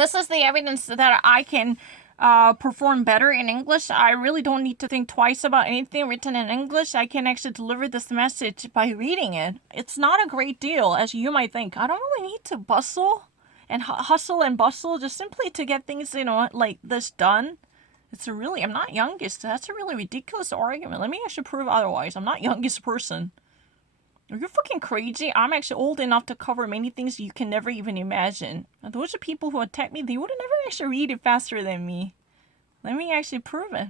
This is the evidence that I can perform better in English. I really don't need to think twice about anything written in English. I can actually deliver this message by reading it. It's not a great deal, as you might think. I don't really need to bustle and hustle and bustle just simply to get things, like this done. I'm not youngest. That's a really ridiculous argument. Let me actually prove otherwise. I'm not youngest person. Are you fucking crazy? I'm actually old enough to cover many things you can never even imagine. Now, those are people who attack me. They would have never actually read it faster than me. Let me actually prove it.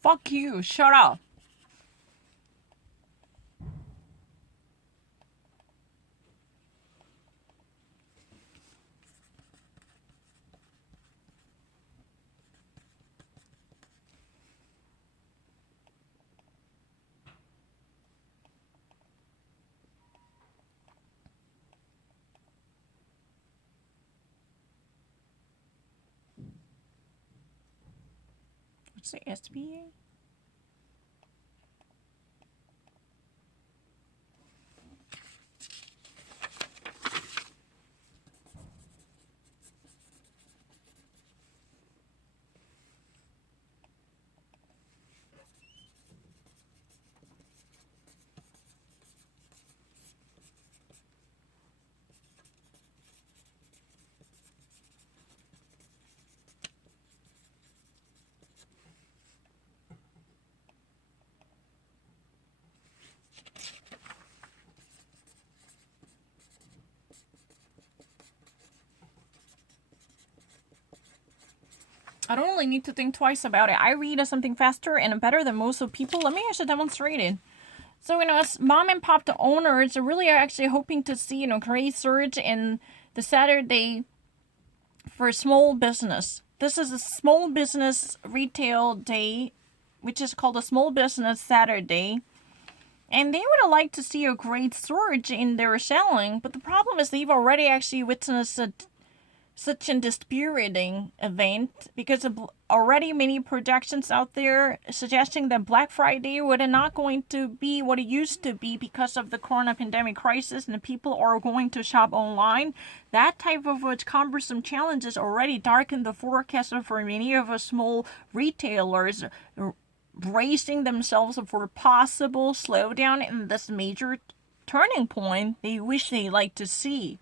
Fuck you. Shut up. What's the SBA? I don't really need to think twice about it. I read something faster and better than most of people. Let me actually demonstrate it. So, as mom and pop, the owners are really actually hoping to see, great surge in the Saturday for small business. This is a small business retail day, which is called a Small Business Saturday. And they would have liked to see a great surge in their selling, but the problem is they've already actually witnessed such a dispiriting event because of already many projections out there suggesting that Black Friday would not going to be what it used to be because of the corona pandemic crisis and the people are going to shop online. That type of cumbersome challenges already darkened the forecast for many of us small retailers, bracing themselves for a possible slowdown in this major turning point they wish they like to see.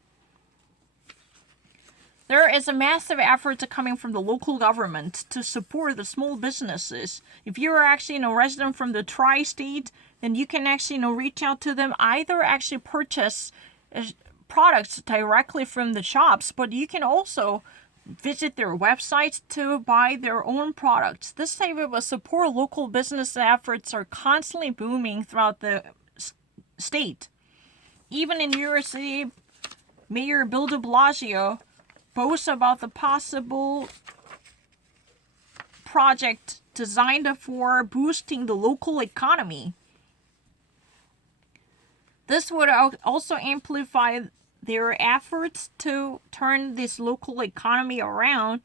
There is a massive effort coming from the local government to support the small businesses. If you are actually a resident from the tri-state, then you can actually reach out to them, either actually purchase products directly from the shops, but you can also visit their websites to buy their own products. This type of support local business efforts are constantly booming throughout the state. Even in New York City, Mayor Bill de Blasio boasts about the possible project designed for boosting the local economy. This would also amplify their efforts to turn this local economy around,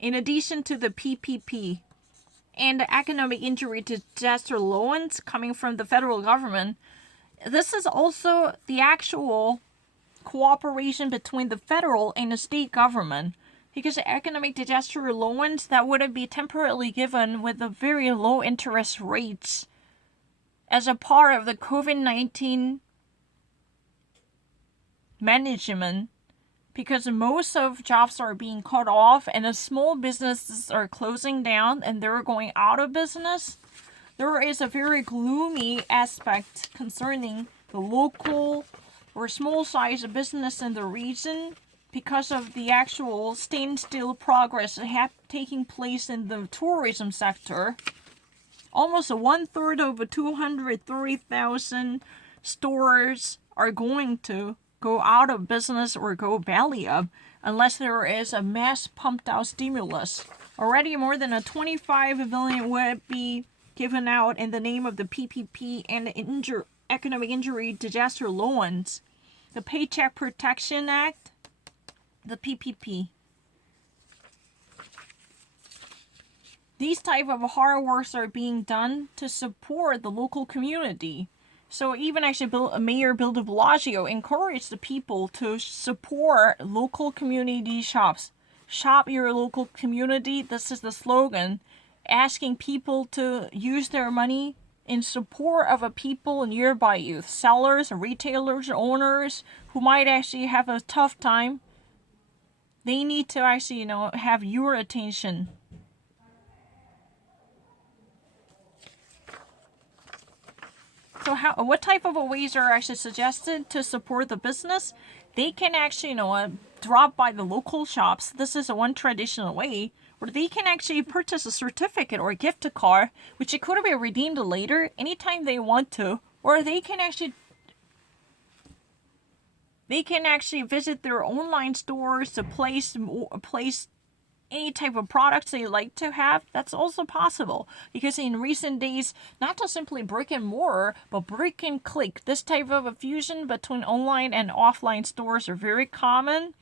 in addition to the PPP and the economic injury to disaster loans coming from the federal government. This is also the actual cooperation between the federal and the state government, because the economic disaster loans that would be temporarily given with the very low interest rates as a part of the COVID-19 management, because most of jobs are being cut off and the small businesses are closing down and they're going out of business. There is a very gloomy aspect concerning the local or small size business in the region because of the actual standstill progress taking place in the tourism sector. Almost 1/3 of 230,000 stores are going to go out of business or go belly up unless there is a mass pumped out stimulus. Already more than a 25 billion would be given out in the name of the PPP and the economic injury disaster loans. The Paycheck Protection Act, the PPP. These type of hard works are being done to support the local community. So even actually Mayor Bill de Blasio encouraged the people to support local community shops. Shop your local community. This is the slogan. Asking people to use their money in support of a people nearby you. Sellers, retailers, owners who might actually have a tough time. They need to actually, have your attention. So what type of ways are actually suggested to support the business? They can actually, drop by the local shops. This is one traditional way where they can actually purchase a certificate or a gift card, which it could be redeemed later anytime they want to, or they can actually visit their online stores to place any type of products they like to have. That's also possible because in recent days, not just simply brick and mortar, but brick and click, this type of a fusion between online and offline stores are very common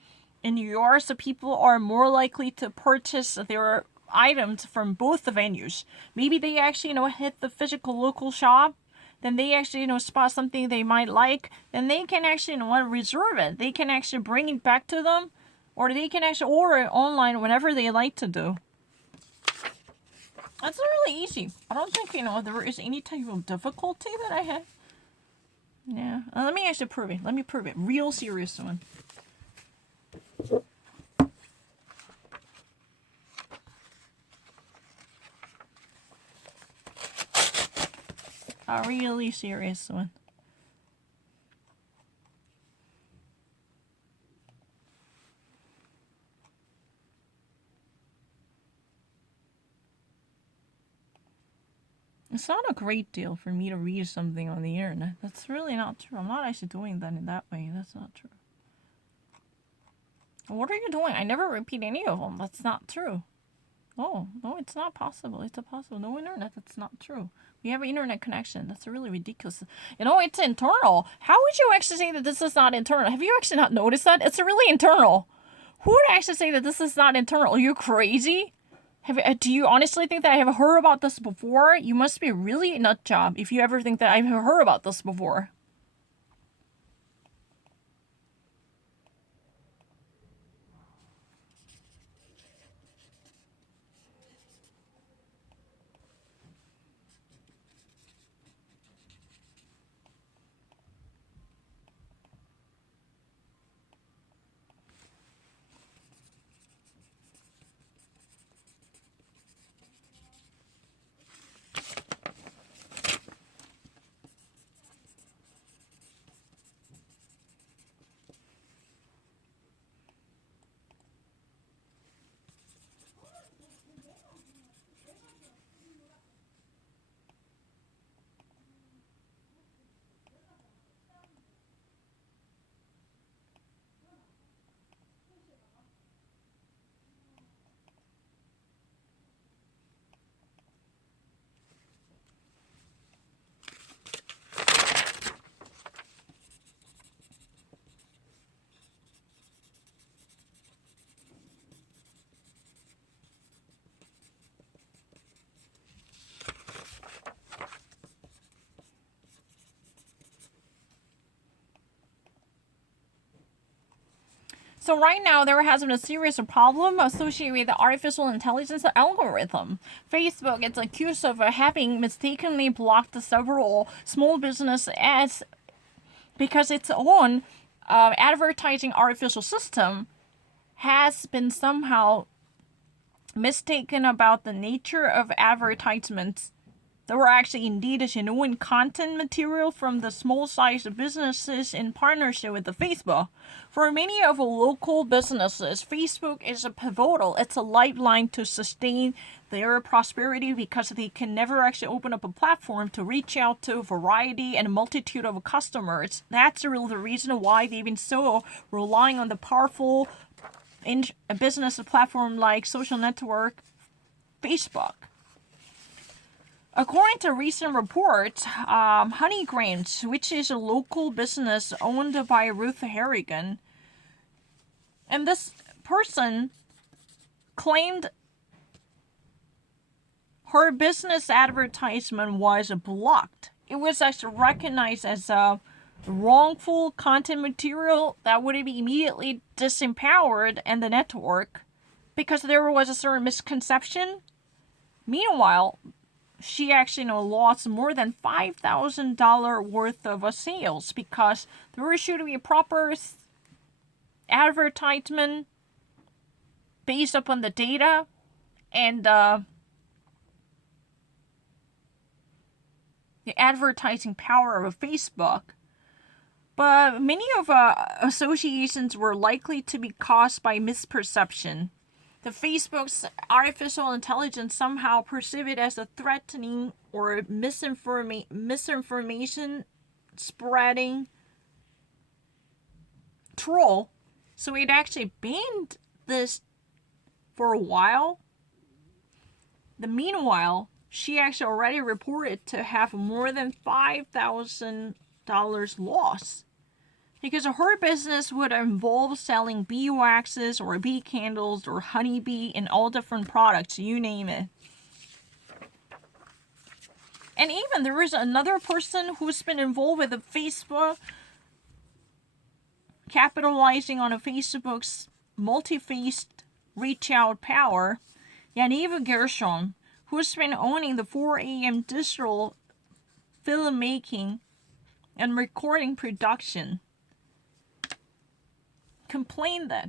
in New York. So people are more likely to purchase their items from both the venues. Maybe they actually hit the physical local shop, then they actually spot something they might like, then they can actually reserve it. They can actually bring it back to them, or they can actually order it online whenever they like to do. That's really easy. I don't think, there is any type of difficulty that I have. Yeah. Let me actually prove it. Let me prove it. Real serious one. A really serious one. It's not a great deal for me to read something on the internet. That's really not true. I'm not actually doing that in that way. That's not true. What are you doing? I never repeat any of them. That's not true. Oh, no, it's not possible. It's impossible. No internet. That's not true. We have an internet connection. That's really ridiculous. It's internal. How would you actually say that this is not internal? Have you actually not noticed that? It's really internal. Who would actually say that this is not internal? Are you crazy? Do you honestly think that I have heard about this before? You must be really a nut job if you ever think that I've heard about this before. So right now, there has been a serious problem associated with the artificial intelligence algorithm. Facebook is accused of having mistakenly blocked several small business ads because its own advertising artificial system has been somehow mistaken about the nature of advertisements there were actually indeed a genuine content material from the small-sized businesses in partnership with the Facebook. For many of the local businesses, Facebook is a pivotal, it's a lifeline to sustain their prosperity because they can never actually open up a platform to reach out to a variety and a multitude of customers. That's really the reason why they've been so relying on the powerful business platform like social network Facebook. According to recent reports, Honey Grains, which is a local business owned by Ruth Harrigan, and this person claimed her business advertisement was blocked. It was actually recognized as a wrongful content material that would be immediately disempowered in the network because there was a certain misconception. Meanwhile, she actually lost more than $5,000 worth of sales because there should be a proper advertisement based upon the data and the advertising power of Facebook. But many of associations were likely to be caused by misperception. The Facebook's artificial intelligence somehow perceived it as a threatening or misinformation spreading troll. So it actually banned this for a while. Meanwhile, she actually already reported to have more than $5,000 loss. Because her business would involve selling beeswaxes or bee candles or honeybee and all different products, you name it. And even there is another person who's been involved with the Facebook, capitalizing on a Facebook's multi-faced reach out power, Yaniv Gershon, who's been owning the 4 a.m. digital filmmaking and recording production, complained that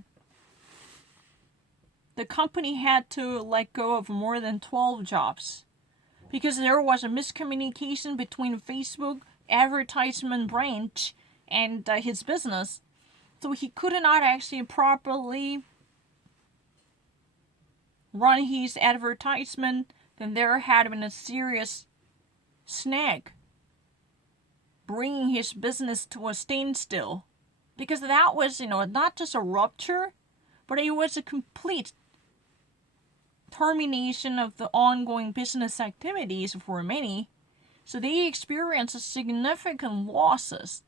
the company had to let go of more than 12 jobs because there was a miscommunication between Facebook advertisement branch and his business. So he could not actually properly run his advertisement. Then there had been a serious snag, bringing his business to a standstill. Because that was, not just a rupture, but it was a complete termination of the ongoing business activities for many. So they experienced significant losses.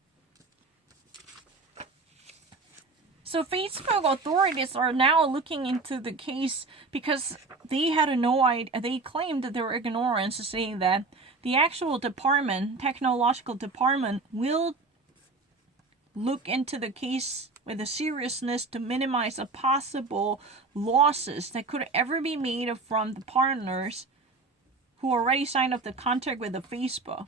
So Facebook authorities are now looking into the case because they had no idea. They claimed their ignorance, saying that the actual technological department, will look into the case with a seriousness to minimize the possible losses that could ever be made from the partners who already signed up the contract with the Facebook.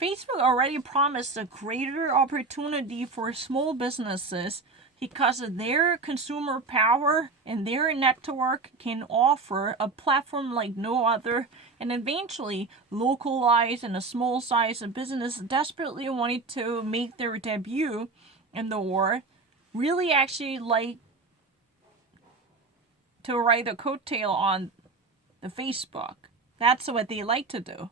Facebook already promised a greater opportunity for small businesses because their consumer power and their network can offer a platform like no other, and eventually localized and a small size of business desperately wanted to make their debut in the world really actually like to ride the coattail on the Facebook. That's what they like to do.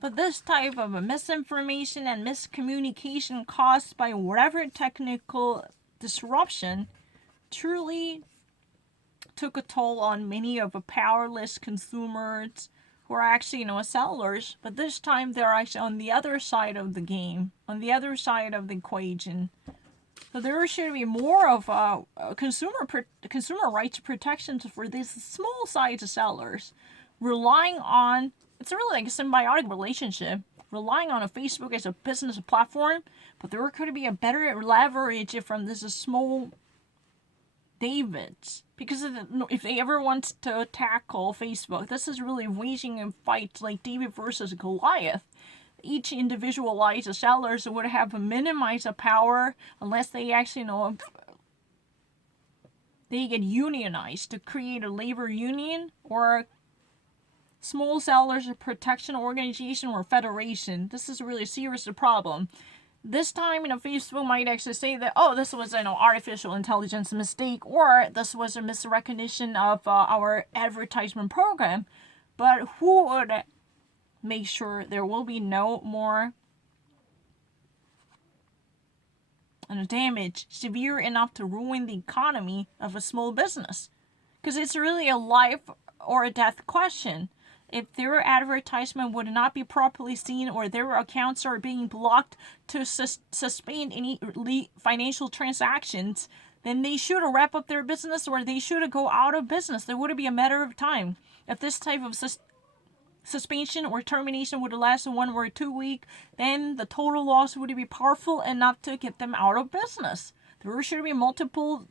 But this type of misinformation and miscommunication caused by whatever technical disruption truly took a toll on many of the powerless consumers who are actually, sellers. But this time they're actually on the other side of the game, on the other side of the equation. So there should be more of consumer rights protections for these small size sellers, relying on. It's really like a symbiotic relationship, relying on a Facebook as a business platform, but there could be a better leverage from this small Davids. Because if they ever want to tackle Facebook, this is really waging a fight like David versus Goliath. Each individualized sellers would have minimized the power unless they actually they get unionized to create a labor union or small sellers protection organization or federation. This is a really serious problem. This time, Facebook might actually say that, oh, this was an artificial intelligence mistake, or this was a misrecognition of our advertisement program. But who would make sure there will be no more damage severe enough to ruin the economy of a small business? Because it's really a life or a death question. If their advertisement would not be properly seen or their accounts are being blocked to suspend any financial transactions, then they should wrap up their business or they should go out of business. There would be a matter of time. If this type of suspension or termination would last 1 or 2 weeks, then the total loss would be powerful enough to get them out of business. There should be multiple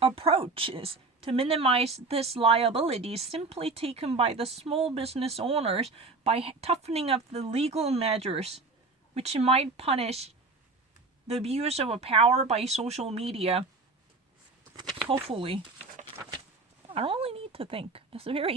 approaches to minimize this liability simply taken by the small business owners by toughening up the legal measures, which might punish the abuse of power by social media. Hopefully. I don't really need to think. It's very